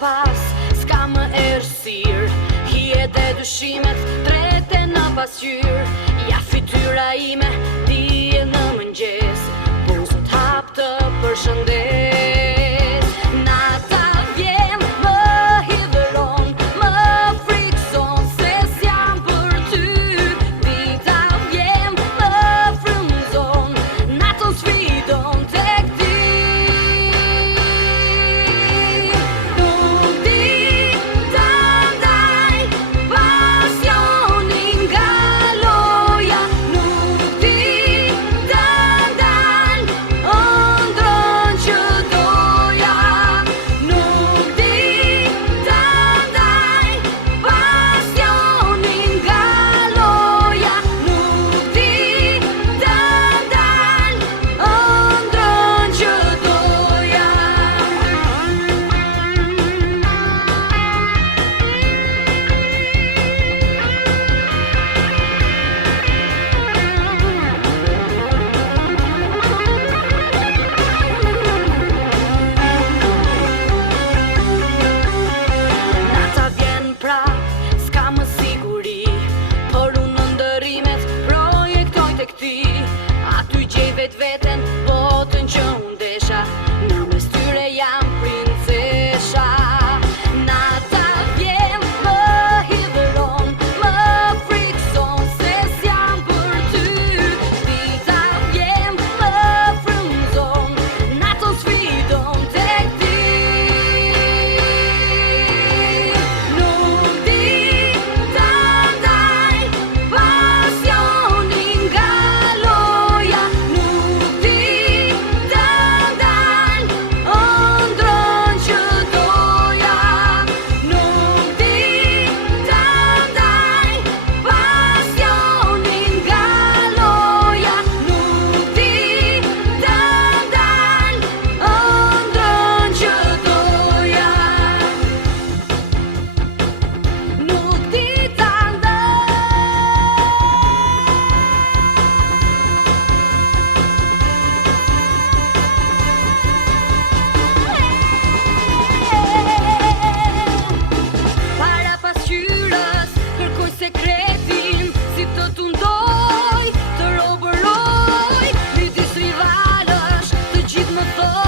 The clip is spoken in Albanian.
pas, s'ka më errësirë. Hijet e dyshimet trete në pasqyrë. Ja fytyra ime dihet në mëngjes, buzët hap të përshëndes. Nata vjen, më hidhëron, më frikson se s'jam për ty. Dita vjen, më frymëzon, natën sfidon tek ti. Nuk di ta ndaj pasionin nga loja, nuk di ta ndal ëndrrën që doja. Nuk di ta ndaj pasionin nga loja, nuk di ta ndal ëndrrën që doja. Nata vjen prap, s'ka më siguri, por unë ndërimet projektoj tek ti. Aty gjej vetveten, botën që unë desha, në mes tyre jam princesha. Nata vjen, më hidhëron, më frikson se s'jam për ty. Dita vjen, më frymëzon, natën sfidon tek ti. Nuk di ta ndaj pasionin nga loja, nuk di ta ndal ëndrrën që doja. Nuk di ta ndaj pasionin nga loja, nuk di ta ndal ëndrrën që doja. Nuk di ta Para pasqyrës kërkoj sekretin, si të tundoj, të robëroj. Midis rivalësh të gjithë më thonë